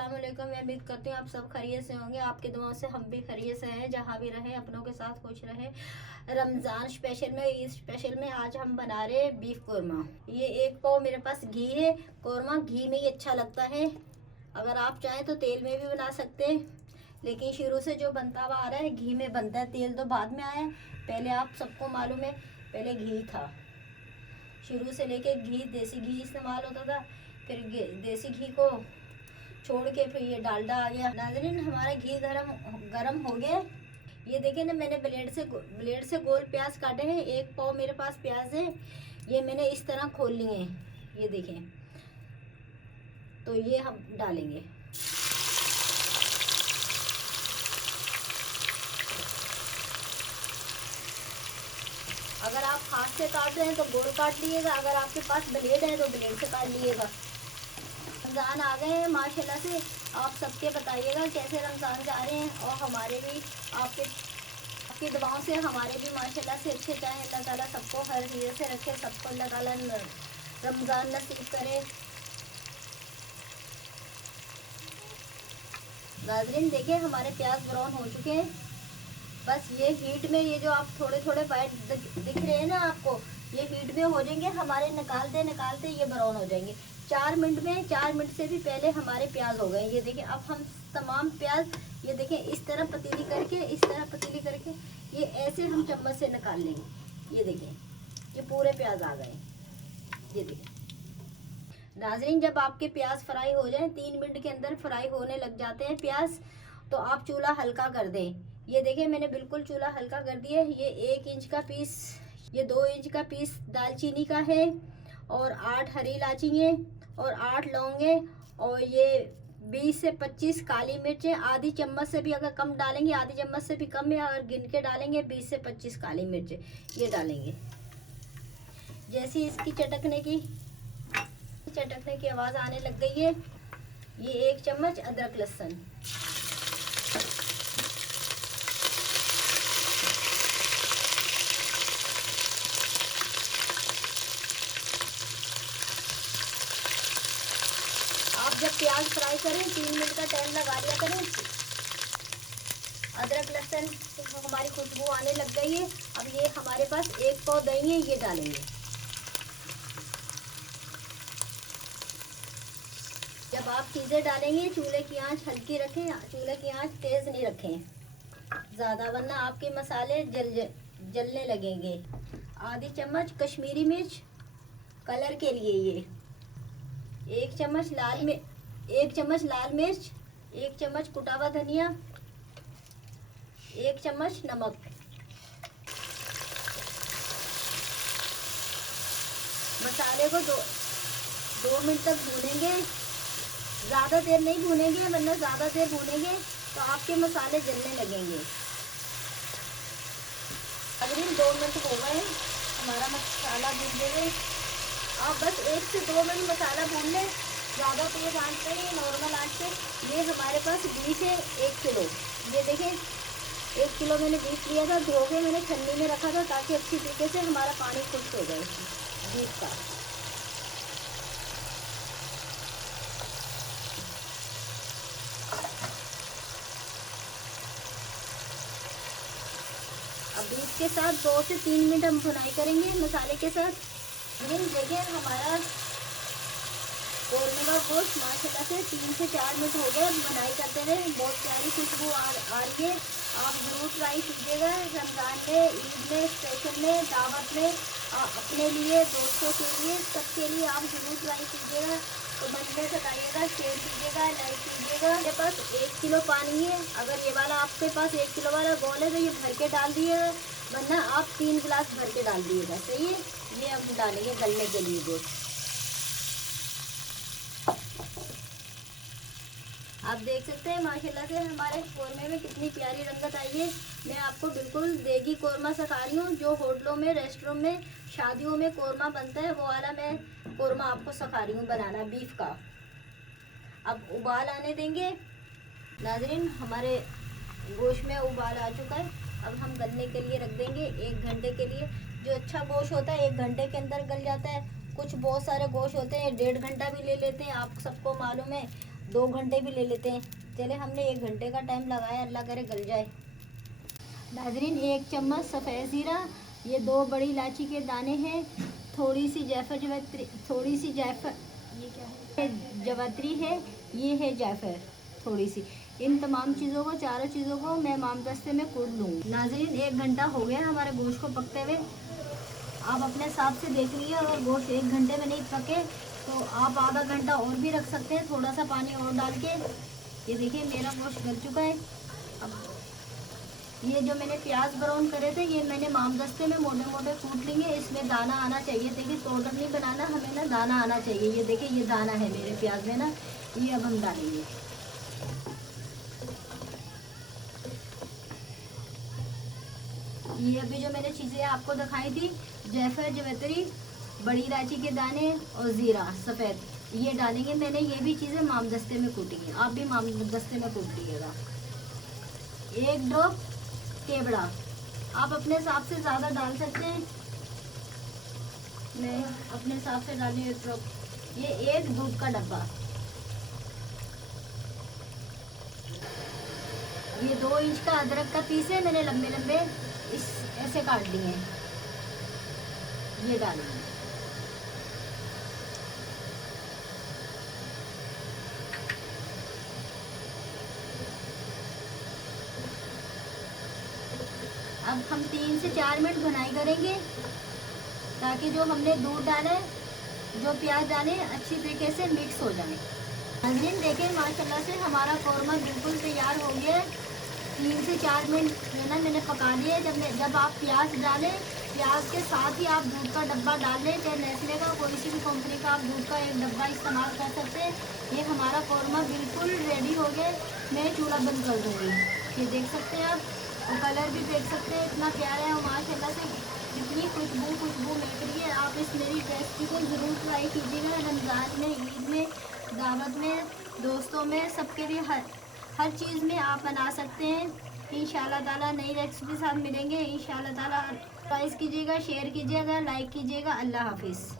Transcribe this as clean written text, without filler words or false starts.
अस्सलाम वालेकुम। मैं उम्मीद करती हूँ आप सब खैरियत से होंगे। आपके दुआओं से हम भी खैरियत से हैं। जहाँ भी रहें अपनों के साथ खुश रहें। रमज़ान स्पेशल में, इस स्पेशल में आज हम बना रहे हैं बीफ कोरमा। ये 1 पाव मेरे पास घी है। कोरमा घी में ही अच्छा लगता है। अगर आप चाहें तो तेल में भी बना सकते हैं, लेकिन शुरू से जो बनता हुआ आ रहा है घी में बनता है। तेल तो बाद में आया, पहले आप सबको मालूम है पहले घी था। शुरू से लेके घी, देसी घी इस्तेमाल होता था। फिर देसी घी को छोड़ के फिर ये डालडा आ गया। नाज़रीन, हमारा घी गरम हो गया। ये देखें ना, मैंने ब्लेड से गोल प्याज काटे हैं। 1 पाव मेरे पास प्याज है। ये मैंने इस तरह खोल लिए हैं। ये देखें, तो ये हम डालेंगे। अगर आप हाथ से काट रहे हैं तो गोल काट लीजिएगा, अगर आपके पास ब्लेड है तो ब्लेड से काट लीजिएगा। रमज़ान आ गए हैं माशाल्लाह से। आप सबके बताइएगा कैसे रमज़ान जा रहे हैं, और हमारे भी आपकी दुआओं से हमारे भी माशाल्लाह से अच्छे जाएँ। अल्लाह ताला सबको हर चीज़ से रखे, सबको अल्लाह ताला रमज़ान नसीब करे। नाज़रीन देखिए, हमारे प्याज ब्राउन हो चुके हैं। बस ये हीट में, ये जो आप थोड़े थोड़े वाइट दिख रहे हैं ना आपको, ये हीट में हो जाएंगे हमारे। निकालते ये ब्राउन हो जाएंगे 4 मिनट में। 4 मिनट से भी पहले हमारे प्याज हो गए। ये देखिए, अब हम तमाम प्याज, ये देखिए इस तरह पतीली करके ये ऐसे हम चम्मच से निकाल लेंगे। ये देखिए, ये पूरे प्याज आ गए। ये देखिए नाज़रीन, जब आपके प्याज फ्राई हो जाए, 3 मिनट के अंदर फ्राई होने लग जाते हैं प्याज, तो आप चूल्हा हल्का कर दें। ये देखिए, मैंने बिल्कुल चूल्हा हल्का कर दिया। ये 1 इंच का पीस, ये 2 इंच का पीस दालचीनी का है, और 8 हरी इलायची है, और 8 लौंगे, और ये 20 से 25 काली मिर्चें। आधी चम्मच से भी अगर कम डालेंगे, आधी चम्मच से भी कम, या अगर गिन के डालेंगे 20 से 25 काली मिर्चें ये डालेंगे। जैसी इसकी चटकने की आवाज़ आने लग गई है, ये 1 चम्मच अदरक लहसुन, जब प्याज फ्राई करें 3 मिनट का टाइम लगा लिया करें। अदरक लहसुन तो हमारी खुशबू आने लग गई है। अब ये हमारे पास 1 पाव दही है, ये डालेंगे। जब आप चीज़ें डालेंगे, चूल्हे की आंच हल्की रखें, चूल्हे की आंच तेज़ नहीं रखें ज़्यादा, वरना आपके मसाले जलने लगेंगे। आधी चम्मच कश्मीरी मिर्च कलर के लिए, ये 1 चम्मच लाल मिर्च, 1 चम्मच कुटा हुआ धनिया, 1 चम्मच नमक। मसाले को 2 मिनट तक भूनेंगे। ज़्यादा देर नहीं भूनेंगे, वरना ज़्यादा देर भूनेंगे तो आपके मसाले जलने लगेंगे। अगर 2 मिनट हो गए हमारा मसाला भूनते हुए, आप बस 1 से 2 मिनट मसाला भून लें, ज़्यादा तेज़ आंच पे नहीं, नॉर्मल आंच पे। ये हमारे पास बीफ है 1 किलो। ये देखें, 1 किलो मैंने बीफ लिया था, धो के मैंने छन्नी में रखा था, ताकि अच्छी तरीके से हमारा पानी खुश्क हो जाए बीफ का। अब बीफ के साथ 2 से 3 मिनट हम भुनाई करेंगे मसाले के साथ। देखिए, हमारा कोरमे का गोश्त माशाल्लाह से 3 से 4 मिनट हो गए बनाई करते रहे। बहुत प्यारी खुशबू आ रही है। आप ज़रूर ट्राई कीजिएगा रमज़ान में, ईद में, स्पेशल में, दावत में, अपने लिए, दोस्तों के लिए, सबके लिए आप ज़रूर ट्राई कीजिएगा। तो बनने बताइएगा, शेयर कीजिएगा, लाइक कीजिएगा। मेरे पास 1 किलो पानी है। अगर ये वाला आपके पास 1 किलो वाला बॉल है तो ये भर के डाल दिएगा, वरना आप 3 गिलास भर के डाल दिएगा। सही है। ये हम डालेंगे गलने के लिए गोश्त। आप देख सकते हैं माशाल्लाह से हमारे कोरमे में कितनी प्यारी रंगत आई है। मैं आपको बिल्कुल देगी कोरमा सिखा रही हूँ। जो होटलों में, रेस्टोरेंट में, शादियों में कोरमा बनता है, वो वाला मैं कोरमा आपको सिखा रही हूँ बनाना बीफ का। अब उबाल आने देंगे। नाज़रीन, हमारे गोश्त में उबाल आ चुका है। अब हम गलने के लिए रख देंगे 1 घंटे के लिए। जो अच्छा गोश्त होता है 1 घंटे के अंदर गल जाता है। कुछ बहुत सारे गोश्त होते हैं 1.5 घंटा भी ले लेते हैं, आप सबको मालूम है। 2 घंटे भी ले लेते हैं। चले हमने 1 घंटे का टाइम लगाया, अल्लाह करे गल जाए। नाज़रीन 1 चम्मच सफ़ेद ज़ीरा, ये 2 बड़ी इलायची के दाने हैं, थोड़ी सी जायफल, थोड़ी सी जायफल, ये क्या है, जवैत्री है, ये है जायफल थोड़ी सी। इन तमाम चीज़ों को, चारों चीज़ों को मैं मामदस्ते में कूट लूँगी। नाज़रीन 1 घंटा हो गया हमारे गोश्त को पकते हुए। आप अपने हिसाब से देख लीजिए, अगर गोश्त 1 घंटे में नहीं पके तो आप आधा घंटा और भी रख सकते हैं, थोड़ा सा पानी और डाल के। ये देखिए मेरा गोश्त गल चुका है। अब ये जो मैंने प्याज ब्राउन करे थे, ये मैंने मामदस्ते में मोटे मोटे कूट लेंगे। इसमें दाना आना चाहिए, देखिए पाउडर नहीं बनाना हमें ना, दाना आना चाहिए। ये देखिए ये दाना है मेरे प्याज में ना, ये अब हम डालेंगे। ये अभी जो मैंने चीज़ें आपको दिखाई थी, जायफल, जवैत्री, बड़ी इलायची के दाने और ज़ीरा सफ़ेद, ये डालेंगे मैंने। ये भी चीज़ें मामदस्ते में कूटी हैं, आप भी मामदस्ते में कूट लीजिएगा। 1 ड्रॉप केवड़ा, आप अपने हिसाब से ज़्यादा डाल सकते हैं, मैं अपने हिसाब से डाली 1 ड्रॉप। ये 1 दूध का डब्बा, ये 2 इंच का अदरक का पीस है, मैंने लंबे लंबे इस ऐसे काट लिए हैं, ये डालेंगे। अब हम 3 से 4 मिनट भुनाई करेंगे, ताकि जो हमने दूध डाला है, जो प्याज डाले, अच्छी तरीके से मिक्स हो जाए। नाज़रीन देखें माशाल्लाह से हमारा कौरमा बिल्कुल तैयार हो गया है। 3 से 4 मिनट जो ना मैंने पका लिया है। जब आप प्याज डालें, प्याज के साथ ही आप दूध का डब्बा डाल लें, चाहे नेस्ले का, कोई सी भी कंपनी का आप दूध का 1 डब्बा इस्तेमाल कर सकते हैं। ये हमारा कौरमा बिल्कुल रेडी हो गया। मैं चूल्हा बंद कर दूँगी। ये देख सकते हैं आप, और कलर भी देख सकते हैं, इतना प्यारा है और माशाल्लाह से इतनी खुशबू मिल रही है। आप इस मेरी रेसिपी को ज़रूर ट्राई कीजिएगा। रमज़ान में, ईद में, दावत में, दोस्तों में, सबके लिए हर चीज़ में आप बना सकते हैं। इंशाल्लाह ताला नई रेसिपी साथ मिलेंगे। इंशाल्लाह ताला ट्राई कीजिएगा, शेयर कीजिएगा, लाइक कीजिएगा। अल्लाह हाफिज़।